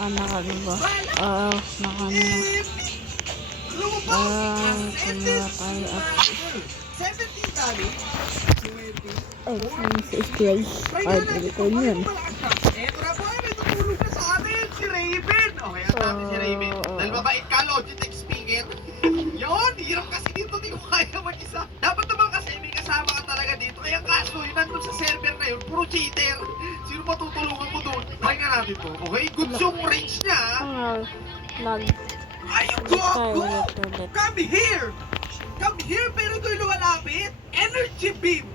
Nakano ba? Nakano. Kumara tayo at 17 tali. ay, sa spray. Ay, pwede ko yun. Eto na po, may tutulog na sa atin, si Raven. Okay, ang dami si Raven. Dahil mabait ka, Logitech speaker. Yun, hirap kasi dito, di ko kaya mag-isa. Dapat naman kasi may kasama ka talaga dito. Kaya kaso, yun nandun sa server na yun, puro cheater. Sino matutulungan mo doon? Try nga natin to. Okay, good yung range niya. Lag. Ayun, go! Come here! Come here, pero do'y lumalapit. Energy beam.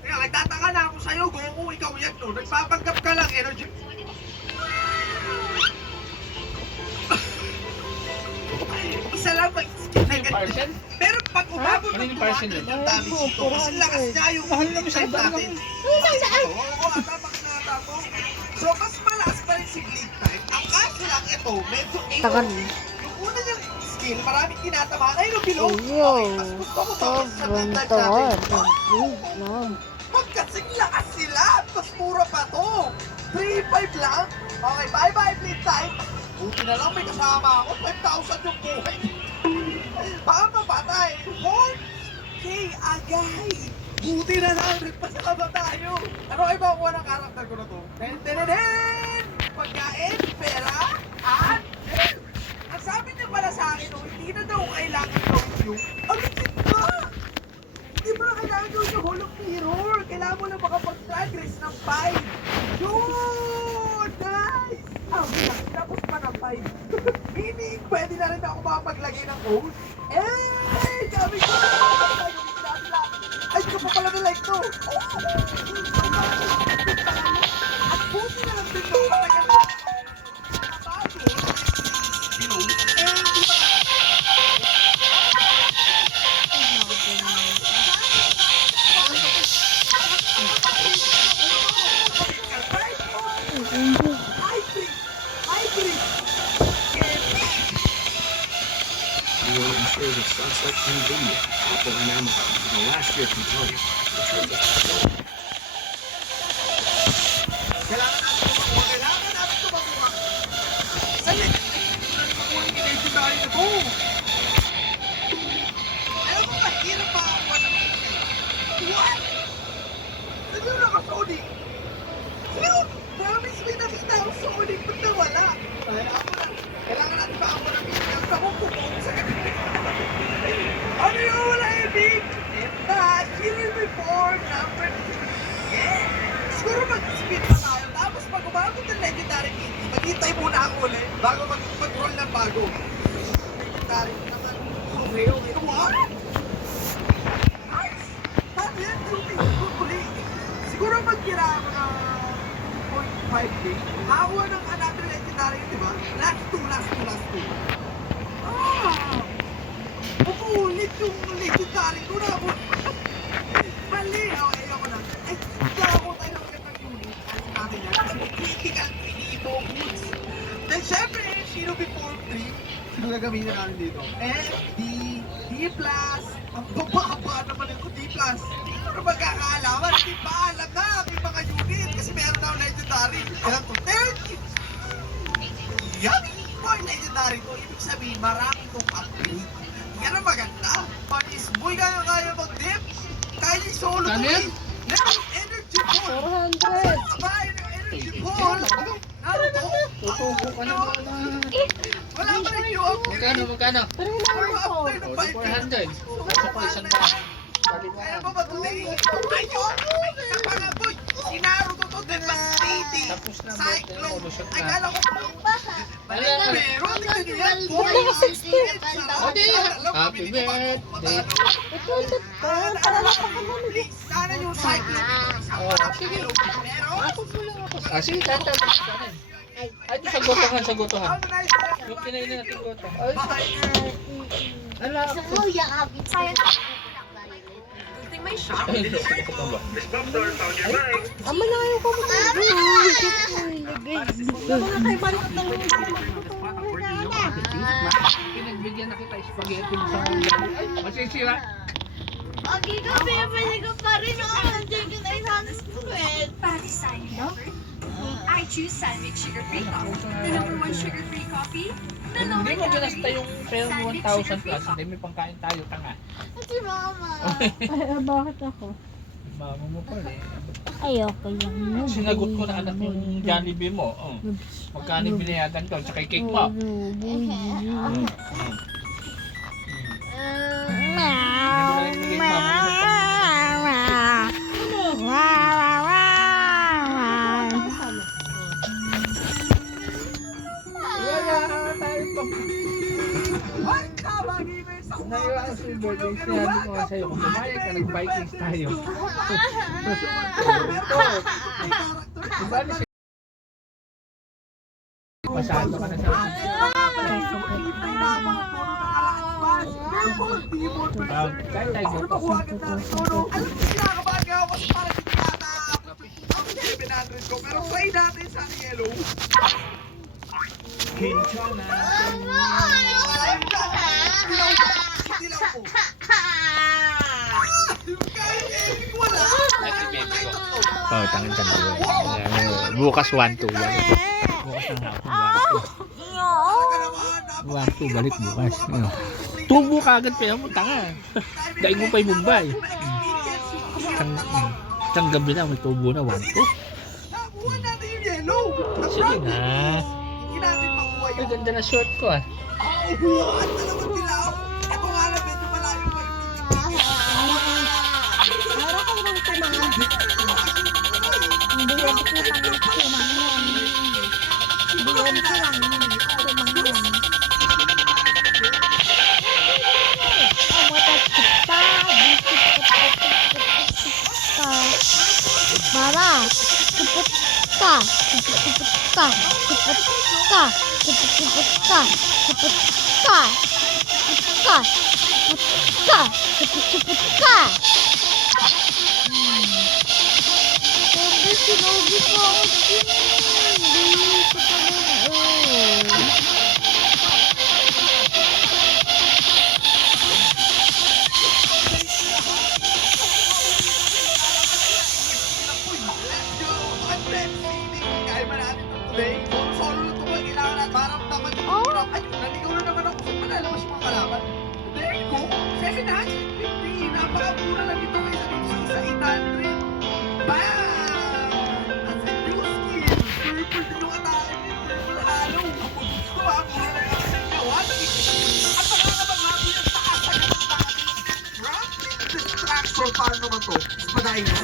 Kaya nagtataka na ako sa'yo, Goku, ikaw yan, no? Nagpapanggap ka lang, energy. Isa lang ba? Parcel? Pero pag umabot ng 200 yung damage dito, kasi lakas niya yung time natin. Oo, atabak na atabo. So, mas malakas pa rin si Blink Time. Ang kaso lang ito, medyo Takan. yung una niyang skill, maraming tinatamaan. Ay, no, below. Yo. Okay, mas gusto ko to sa Sobrang time tawad. natin. Magkasing lakas sila, mas mura pa to. 3-5 lang. Okay, bye-bye, Blink Time. Buti na lang may kasama ako, 5,000 yung buhay. Baka mapatay. 4K agay. Buti na lang, nagpasama tayo. Ano ay makuha ng karakter ko na to? Ten-ten-ten! Pagkain, pera, at... Ang sabi niya pala sa akin, hindi na daw kailangan daw yung... Ang legit ka! Hindi mo na kailangan daw yung Hollow Mirror. Kailangan mo na makapag-drag race ng 5. Yun! Nice! Tapos pa ng 5. Meaning, pwede na rin ako makapaglagay ng code. Eh! Sabi ko! Ay, ko pa pala na like to! At buti na lang din nung patagal na bago. We will ensure that stocks like NVIDIA, Apple, and Amazon in the last year can tell you the truth of Kailangan natin tumakuha. Sali! Makuha yung legendary na to. Alam mo, mahirap makakuha ng what? Saan yung naka-Sonic? Yun! Promise may nakita ako Sonic, ba't nawala? Kailangan natin makakuha ng legendary. Ako pupunta sa gabi. Ano yung wala ibig? And that, here before number 3. Yeah! Siguro mag-speed pa tayo. Tapos pag umabot ng legendary kitty, maghintay muna ako ulit bago mag-roll ng bago. Legendary naman. Okay, okay. What? Nice! Paano yan? Tuloy. Siguro magkira ako ng 0.5k. Hawa ng another legendary, di ba? Last 2. Umuulit yung legendary ko na. Mali! Okay, ako na. Ay, ako tayo ng magandang unit. Alam natin yan. Kasi critical finito goods. Then, syempre, Shino before 3. Sino gagamitin namin dito? F, D, D+. Ang bababa naman ito, D+. Ano magkakaalaman? Hindi pa alam na ang mga unit. Kasi meron na ang legendary. Kailan to? 30! Yan! Boy, legendary to. Ibig sabihin, marami itong upgrade. Yan ang maganda. Panis, boy, kaya mag-dip. Kaya yung solo to eh. Meron energy ball. 400. Aba, yung energy ball. Naruto. Tutubo ka na ba na? Wala pa rin yung upgrade. Magkano? Pero after ng 5 400. Pasok ko isang daan. Kaya ba ba today? Ayun! Isa pa nga boy! Si Naruto to devastating! Tapos na Cyclone! Evolution Ay, na. kala ko pero tingnan niyo yan! Happy birthday. Sana yung Cyclone Sige. pero Sige, tatapos ka na. Ay, ito sa gotohan. Yung kinain na natin goto. Ay, ala ako. may shot. Ama na kayo ko Pinagbigyan na kita spaghetti mo sa ay, masisira. Okay ko, pinapili ko pa rin ako. Nandiyan ko na yung 100 squid. Para sa inyo. I choose Sandwich Sugar-Free Coffee. The #1 sugar-free coffee. The Kung lower hindi mo calorie. ginasta yung pera mo 1,000 plus, hindi may pangkain tayo, tanga. Si mama. Ay, bakit ako? Mama mo pala eh. Ayoko yung Sinagot ko na anak yung Jollibee mo. Oh. Magkano binayadan ko, tsaka yung cake mo. Wala tayo pang... Ay, kabagi mo yung sa Naiwan si birthday, sinabi ko nga sa'yo, kung kumain ka, nag-Vikings tayo. Diba, masyado ka na sa kahit tayo Ano ba kuha agad natin tono? Alam mo, kinakabahan ako kasi parang hindi yata ang 700 ko. Pero try natin sa yellow. Kinchana. Dilaw ko. Wala. oh, tangan ka na. Bukas 1-2. Bukas na hapon. 1-2, balik bukas. Tubo ka agad pa mo, tanga. Daig mo pa yung Mumbai. Isang gabi na, may tubo na 1-2. Nakuha natin yung yellow. Sige na. Hindi natin makuha Ay, yung... ganda na short ko ah. Buwan na naman dilaw. Ito nga na, medyo malayo pa yung Para kang nang tumangan. Hindi yan kitang tumangan. Hindi yan silang tumangan. Mama, cepet ka, cepet ka, cepet ka, cepet ka, cepet ka, cepet ka, cepet ka, cepet ka. Sabi sinabi ko ako hindi ko pa Kaya ba natin ito today? Solo na ito ba? Kailangan natin maramdaman yung hirap. Ayun, naligaw na naman ako. Saan manalabas yung mga kalaban? There go. 750. Napakamura lang ito kaysa dito sa isa 800. Bam! That's a new skill. Purple din yung atake niya. Purple halo. Gusto ba? Mura na yung action niya. What? At nakakabang natin yung taas na yung atake. Rapid distraction. Paano naman to? Spadayin mo.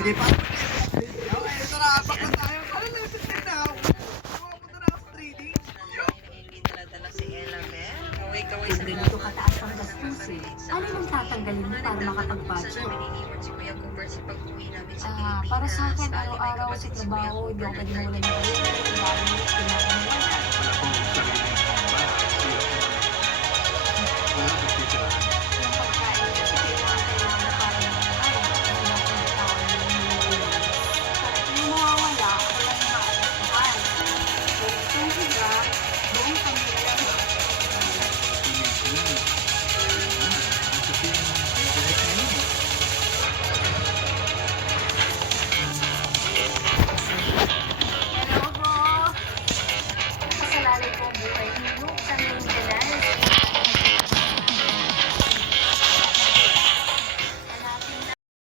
Sige, paano ba tayo? Okay, tara, back na tayo. Ano na, ipit na ako. Pumunta na ako sa trading. Hindi dala-dala si Ella, Bel. Kaway-kaway Kung sa ganito kataas ang gastusin, ano ang tatanggalin mo para makapag-budget? Iniiwan si Kuya Cooper sa pag-uwi namin sa Para sa akin, araw-araw sa trabaho, hindi ako pwede mawala ng trabaho, kailangan mo